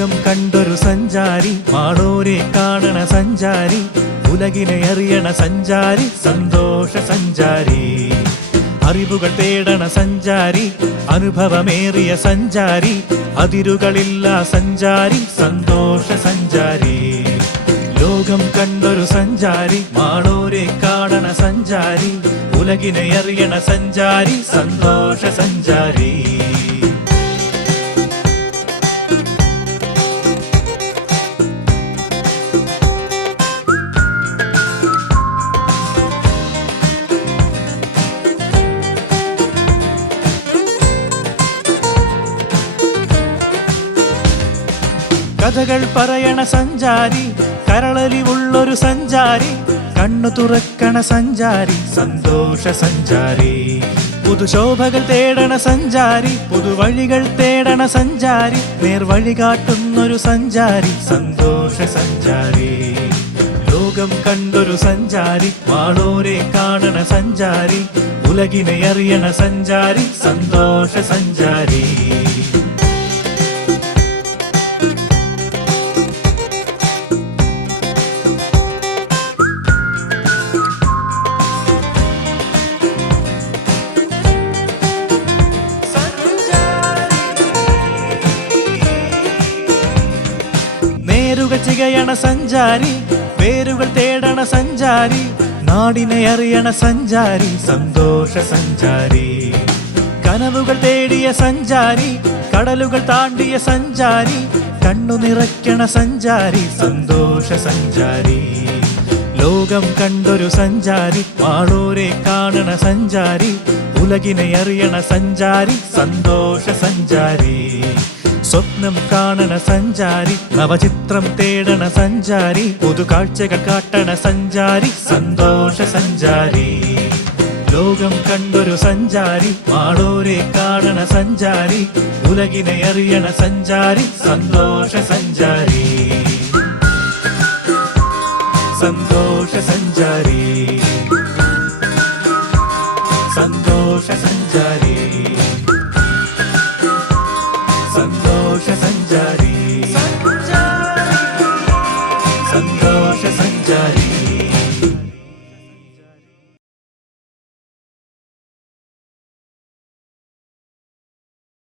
ലോകം കണ്ടൊരു സഞ്ചാരി, മാളൂരെ കാണണ സഞ്ചാരി, ഉലകിനെ അറിയണ സഞ്ചാരി, സന്തോഷ സഞ്ചാരി. അറിവുകൾ തേടണ സഞ്ചാരി, അനുഭവമേറിയ സഞ്ചാരി, അതിരുകളില്ല സഞ്ചാരി, സന്തോഷ സഞ്ചാരി. ലോകം കണ്ടൊരു സഞ്ചാരി, മാളൂരെ കാണണ സഞ്ചാരി, ഉലകിനെ അറിയണ സഞ്ചാരി, സന്തോഷ സഞ്ചാരി. കഥകൾ പറയണ സഞ്ചാരി, കരളലിവുള്ളൊരു സഞ്ചാരി, കണ്ണു തുറക്കണ സഞ്ചാരി, സന്തോഷ സഞ്ചാരി. പുതുശോഭകൾ തേടണ സഞ്ചാരി, പുതുവഴികൾ തേടണ സഞ്ചാരി, നേർവഴി കാട്ടുന്നൊരു സഞ്ചാരി, സന്തോഷ സഞ്ചാരി. ലോകം കണ്ടൊരു സഞ്ചാരി, മാളൂരെ കാണണ സഞ്ചാരി, ഉലകിനെ അറിയണ സഞ്ചാരി, സന്തോഷ സഞ്ചാരി. ചികയണ സഞ്ചാരി, പേരുകൾ തേടണ സഞ്ചാരി, നാടിനെ അറിയണ സഞ്ചാരി, സന്തോഷ സഞ്ചാരി. കനവുകൾ തേടിയ സഞ്ചാരി, കടലുകൾ താണ്ടിയ സഞ്ചാരി, കണ്ണു നിറയ്ക്കണ സഞ്ചാരി, സന്തോഷ സഞ്ചാരി. ലോകം കണ്ടൊരു സഞ്ചാരി, മാളൂരെ കാണണ സഞ്ചാരി, ഉലകിനെ അറിയണ സഞ്ചാരി, സന്തോഷ സഞ്ചാരി. സ്വപ്നം കാണണ സഞ്ചാരി, നവചിത്രം തേടണ സഞ്ചാരി, പുതുകാഴ്ചകൾ കാട്ടണ സഞ്ചാരി, സന്തോഷ സഞ്ചാരി. ലോകം കണ്ടൊരു സഞ്ചാരി, മാളൂരെ കാണണ സഞ്ചാരി, ഉലകിനെ അറിയണ സഞ്ചാരി, സന്തോഷ സഞ്ചാരി. സന്തോഷ സഞ്ചാരി, സന്തോഷ സഞ്ചാരി, സന്തോഷ സഞ്ചാരി, സന്തോഷ സഞ്ചാരി.